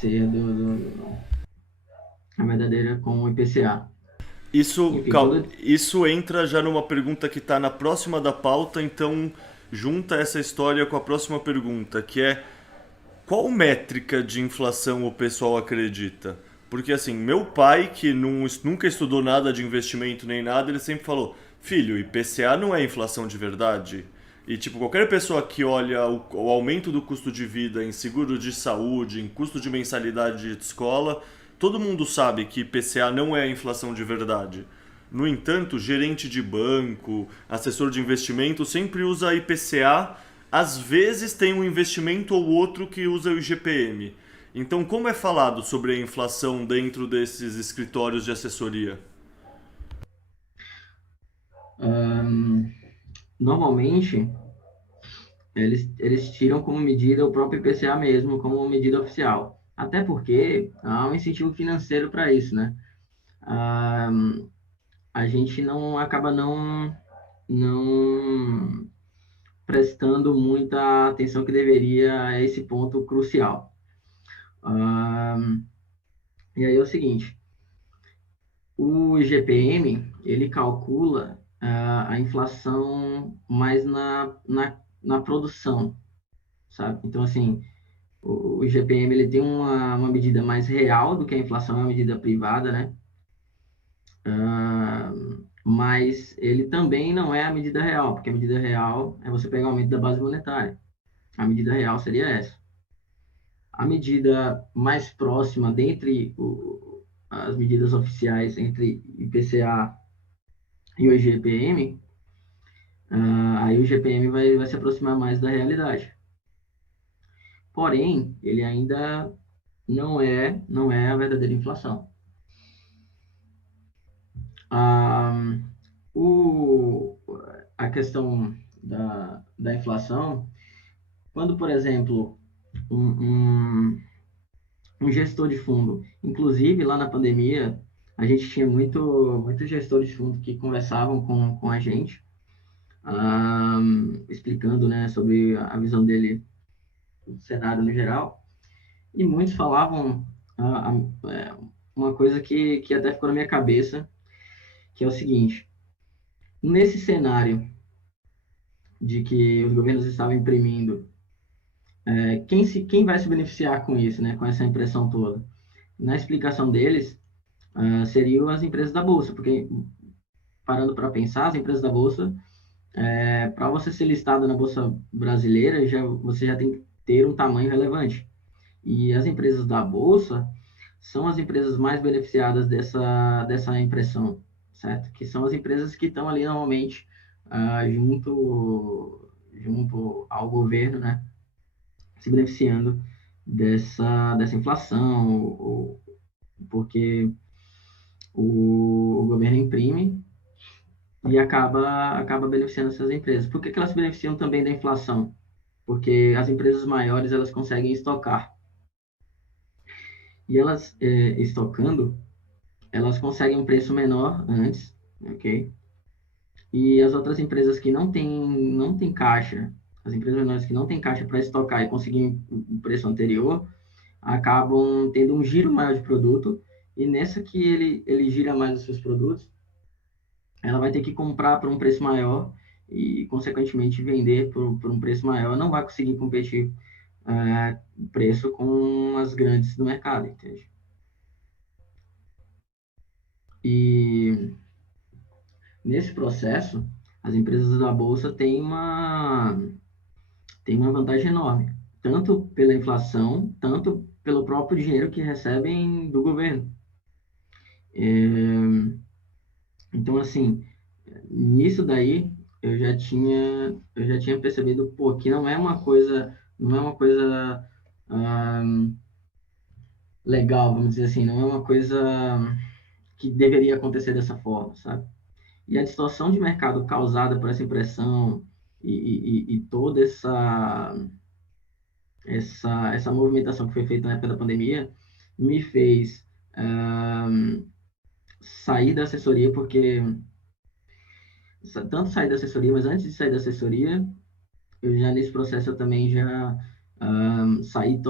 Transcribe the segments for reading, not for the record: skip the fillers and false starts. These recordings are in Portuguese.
ser a verdadeira com o IPCA. Isso, Enfim, todo. isso entra já numa pergunta que está na próxima da pauta, então junta essa história com a próxima pergunta, que é qual métrica de inflação o pessoal acredita? Porque assim, meu pai, que nunca estudou nada de investimento nem nada, ele sempre falou: filho, IPCA não é inflação de verdade. E tipo, qualquer pessoa que olha o aumento do custo de vida em seguro de saúde, em custo de mensalidade de escola, todo mundo sabe que IPCA não é inflação de verdade. No entanto, gerente de banco, assessor de investimento sempre usa IPCA, às vezes tem um investimento ou outro que usa o IGPM. Então, como é falado sobre a inflação dentro desses escritórios de assessoria? ahn, Normalmente, eles tiram como medida o próprio IPCA mesmo, como medida oficial. Até porque há um incentivo financeiro para isso, né? Ah, a gente não acaba não prestando muita atenção que deveria a esse ponto crucial. Ah, e aí é o seguinte, o IGPM, ele calcula a inflação mais na produção, sabe? Então, assim, o IGPM ele tem uma medida mais real do que a inflação, é uma medida privada, né? Ah, mas ele também não é a medida real, porque a medida real é você pegar o aumento da base monetária. A medida real seria essa. A medida mais próxima dentre as medidas oficiais entre IPCA e o IGPM, aí o IGPM vai se aproximar mais da realidade. Porém, ele ainda não é a verdadeira inflação. Ah, o, a questão da inflação, quando, por exemplo, um gestor de fundo, inclusive lá na pandemia, a gente tinha muito gestor de fundo que conversavam com a gente, explicando, né, sobre a visão dele do cenário no geral, e muitos falavam uma coisa que até ficou na minha cabeça, que é o seguinte: nesse cenário de que os governos estavam imprimindo, quem vai se beneficiar com isso, né, com essa impressão toda? Na explicação deles, seriam as empresas da Bolsa, porque, parando para pensar, as empresas da Bolsa, para você ser listado na Bolsa brasileira, você já tem que ter um tamanho relevante. E as empresas da Bolsa são as empresas mais beneficiadas dessa impressão, certo? Que são as empresas que estão ali normalmente junto ao governo, né? Se beneficiando dessa inflação, porque o governo imprime e acaba beneficiando essas empresas. Por que elas se beneficiam também da inflação? Porque as empresas maiores elas conseguem estocar. E elas, estocando, elas conseguem um preço menor antes, ok? E as outras empresas que não têm caixa, as empresas menores que não têm caixa para estocar e conseguir o preço anterior, acabam tendo um giro maior de produto, e nessa que ele gira mais os seus produtos, ela vai ter que comprar por um preço maior e, consequentemente, vender por um preço maior, não vai conseguir competir preço com as grandes do mercado, entende? E nesse processo, as empresas da Bolsa têm uma vantagem enorme, tanto pela inflação, tanto pelo próprio dinheiro que recebem do governo. É, então, assim, nisso daí eu já tinha percebido, pô, que não é uma coisa ah, legal, vamos dizer assim, não é uma coisa que deveria acontecer dessa forma, sabe? E a distorção de mercado causada por essa impressão e toda essa movimentação que foi feita na época da pandemia me fez ah, sair da assessoria, porque tanto sair da assessoria, mas antes de sair da assessoria, eu já nesse processo eu também já saí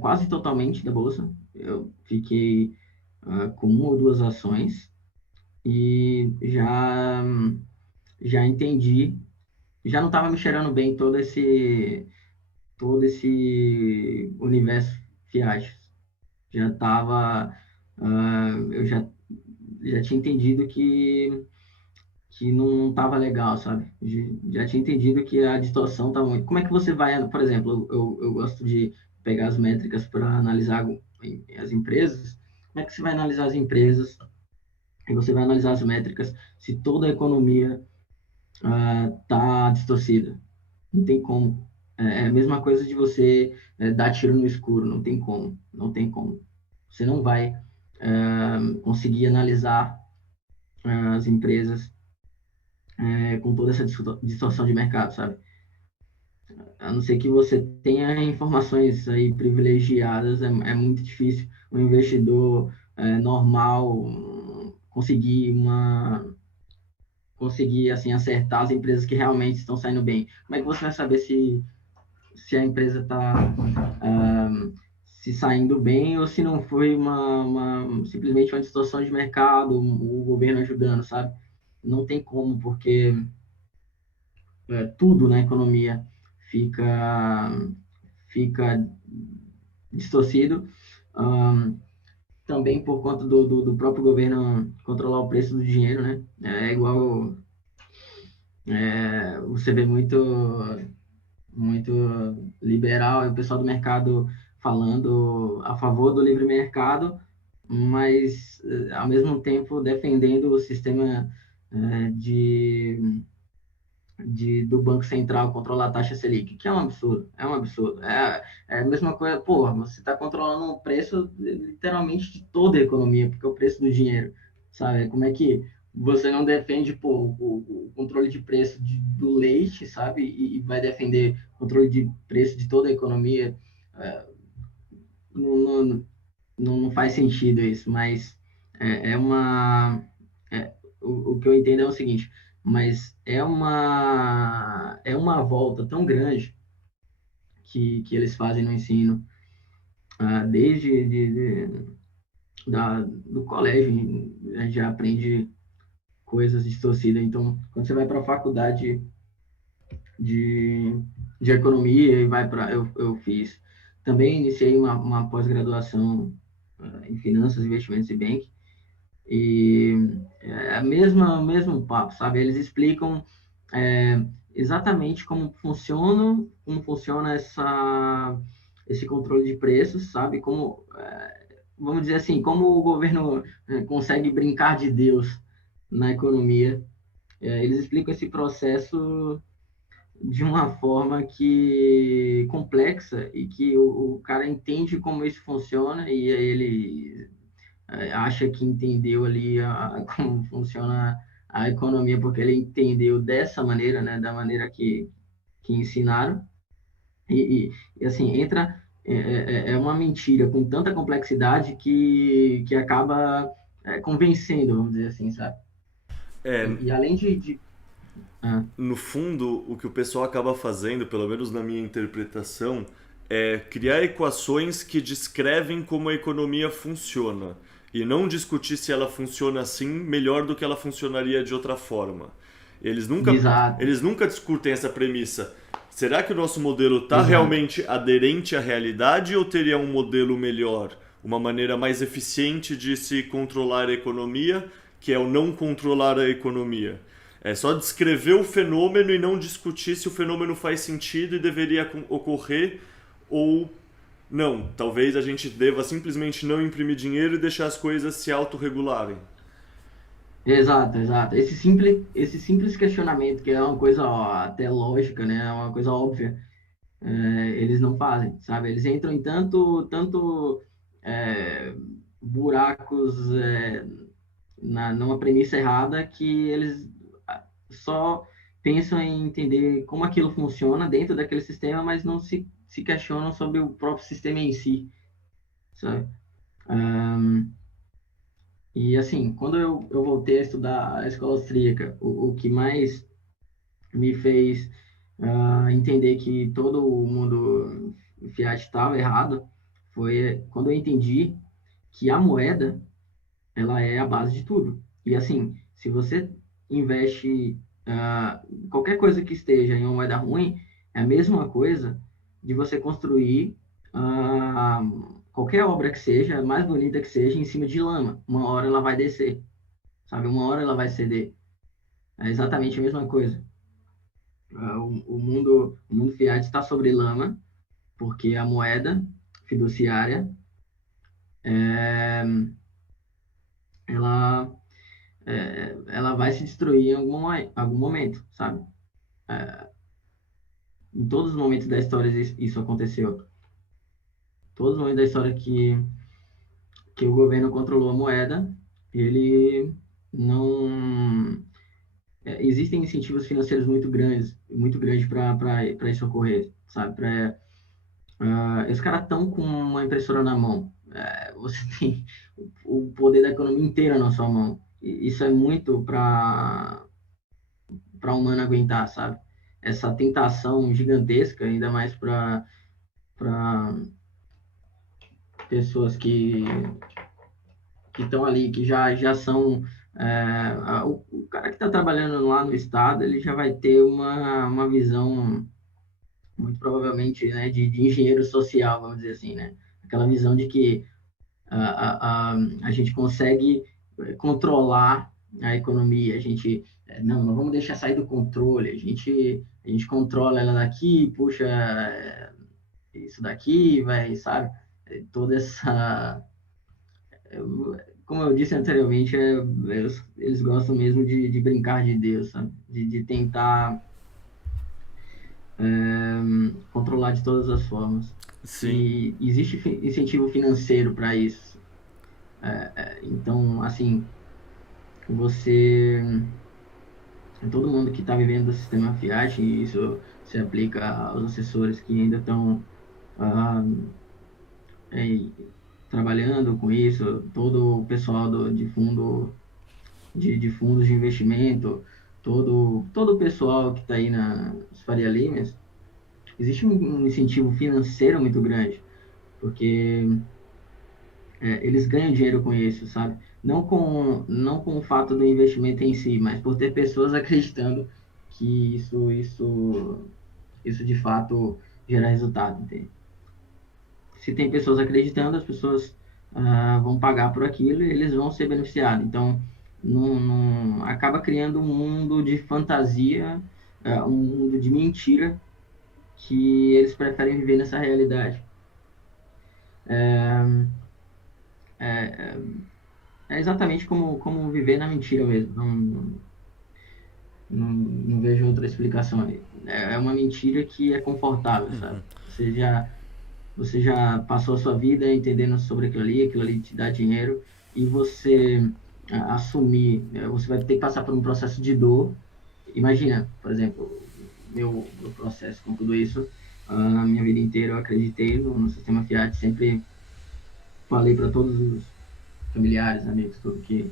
quase totalmente da bolsa. Eu fiquei com uma ou duas ações e já entendi, já não estava me cheirando bem todo esse universo Fiat. Já estava, eu já tinha entendido que não estava legal, sabe? Já tinha entendido que a distorção estava muito. Como é que você vai, por exemplo, eu gosto de pegar as métricas para analisar as empresas. Como é que você vai analisar as empresas e você vai analisar as métricas se toda a economia está distorcida? Não tem como. É a mesma coisa de você dar tiro no escuro, não tem como, não tem como. Você não vai conseguir analisar as empresas com toda essa distorção de mercado, sabe? A não ser que você tenha informações aí privilegiadas, é muito difícil um investidor normal conseguir assim acertar as empresas que realmente estão saindo bem. Como é que você vai saber se a empresa está se saindo bem ou se não foi simplesmente uma distorção de mercado, o governo ajudando, sabe? Não tem como, porque tudo na economia fica distorcido, um, também por conta do próprio governo controlar o preço do dinheiro, né? É igual você vê muito liberal e o pessoal do mercado falando a favor do livre mercado, mas ao mesmo tempo defendendo o sistema do Banco Central controlar a taxa Selic, que é um absurdo, é um absurdo. É a mesma coisa, porra, você está controlando o preço literalmente de toda a economia, porque é o preço do dinheiro, sabe? Como é que você não defende, pô, o controle de preço do leite, sabe? E vai defender o controle de preço de toda a economia? É, não, não, não faz sentido isso, mas é uma. O que eu entendo é o seguinte, mas é uma volta tão grande que eles fazem no ensino, desde do colégio, a gente já aprende coisas distorcidas. Então, quando você vai para a faculdade de, de economia e vai para. Eu fiz. Também iniciei uma pós-graduação em finanças, investimentos e banking. E é o mesmo papo, sabe? Eles explicam exatamente como funciona esse controle de preços, sabe? Vamos dizer assim, como o governo consegue brincar de Deus na economia. Eles explicam esse processo de uma forma que complexa e que o cara entende como isso funciona e aí ele acha que entendeu ali como funciona a economia, porque ele entendeu dessa maneira, né, da maneira que ensinaram, e assim, é uma mentira com tanta complexidade que acaba convencendo, vamos dizer assim, sabe? É, E além de. no fundo, o que o pessoal acaba fazendo, pelo menos na minha interpretação, é criar equações que descrevem como a economia funciona e não discutir se ela funciona assim melhor do que ela funcionaria de outra forma. Eles nunca, Exato, eles nunca discutem essa premissa. Será que o nosso modelo está exato. realmente aderente à realidade ou teria um modelo melhor? Uma maneira mais eficiente de se controlar a economia, que é o não controlar a economia. É só descrever o fenômeno e não discutir se o fenômeno faz sentido e deveria ocorrer ou não. Talvez a gente deva simplesmente não imprimir dinheiro e deixar as coisas se autorregularem. Exato, exato. Esse simples questionamento, que é uma coisa ó, até lógica, né? É uma coisa óbvia, eles não fazem, sabe? Eles entram em tanto é, buracos numa premissa errada que eles só pensam em entender como aquilo funciona dentro daquele sistema, mas não se questionam sobre o próprio sistema em si, sabe? E assim, quando eu voltei a estudar a escola austríaca, o que mais me fez entender que todo o mundo Fiat estava errado, Foi quando eu entendi que a moeda, ela é a base de tudo. E assim, se você investe qualquer coisa que esteja em uma moeda ruim, é a mesma coisa de você construir qualquer obra que seja, mais bonita que seja, em cima de lama. Uma hora ela vai descer, sabe? Uma hora ela vai ceder. É exatamente a mesma coisa. O mundo fiat está sobre lama, porque a moeda fiduciária, é, ela, ela vai se destruir em algum momento, sabe? Em todos os momentos da história isso aconteceu. Todos os momentos da história que o governo controlou a moeda, ele não... existem incentivos financeiros muito grandes para isso ocorrer, sabe? Os caras estão com uma impressora na mão. Você tem o poder da economia inteira na sua mão. E isso é muito para humano aguentar, sabe? Essa tentação gigantesca, ainda mais para pessoas que estão ali, que já são. O cara que está trabalhando lá no Estado, ele já vai ter uma visão, muito provavelmente, né, de engenheiro social, vamos dizer assim, né? Aquela visão de que a gente consegue controlar a economia, a gente não vamos deixar sair do controle, a gente controla ela daqui, puxa isso daqui, vai, sabe? Toda essa, como eu disse anteriormente, eles gostam mesmo de brincar de Deus, sabe? De tentar controlar de todas as formas. Sim. E existe incentivo financeiro para isso. Então, assim, você, todo mundo que está vivendo do sistema Fiat, e isso se aplica aos assessores que ainda estão ah, é, trabalhando com isso, todo o pessoal de de fundos de investimento, todo o pessoal que está aí nas Faria Limers, existe um incentivo financeiro muito grande, porque eles ganham dinheiro com isso, sabe? Não com o fato do investimento em si, mas por ter pessoas acreditando que isso de fato gera resultado, entende? Se tem pessoas acreditando, as pessoas vão pagar por aquilo e eles vão ser beneficiados. Então, não acaba criando um mundo de fantasia, um mundo de mentira, que eles preferem viver nessa realidade. É exatamente como viver na mentira mesmo. Não vejo outra explicação aí. É uma mentira que é confortável, sabe? Você já passou a sua vida entendendo sobre aquilo ali te dá dinheiro, e você assumir, você vai ter que passar por um processo de dor. Imagina, por exemplo, meu processo com tudo isso, na minha vida inteira eu acreditei no sistema Fiat, sempre falei para todos os familiares, amigos, tudo que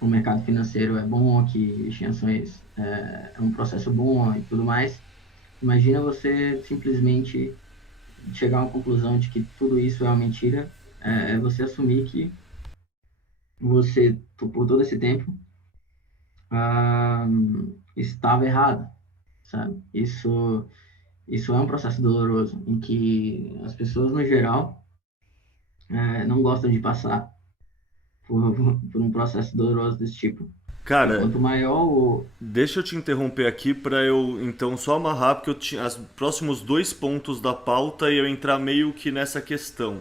o mercado financeiro é bom, que investir em ações é um processo bom e tudo mais. Imagina você simplesmente chegar a uma conclusão de que tudo isso é uma mentira, você assumir que você, por todo esse tempo, ah, estava errado, sabe? Isso é um processo doloroso, em que as pessoas, no geral, não gostam de passar por um processo doloroso desse tipo. E Cara, quanto maior deixa eu te interromper aqui para eu então só amarrar, porque eu tinha os próximos dois pontos da pauta e eu entrar meio que nessa questão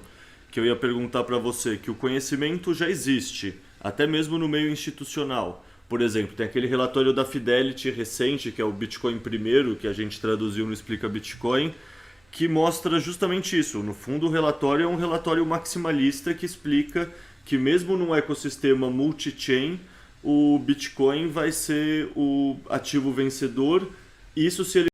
que eu ia perguntar para você, que o conhecimento já existe, até mesmo no meio institucional. Por exemplo, tem aquele relatório da Fidelity recente, que é o Bitcoin primeiro, que a gente traduziu no Explica Bitcoin, que mostra justamente isso. No fundo, o relatório é um relatório maximalista que explica que mesmo num ecossistema multi-chain, o Bitcoin vai ser o ativo vencedor. Isso se ele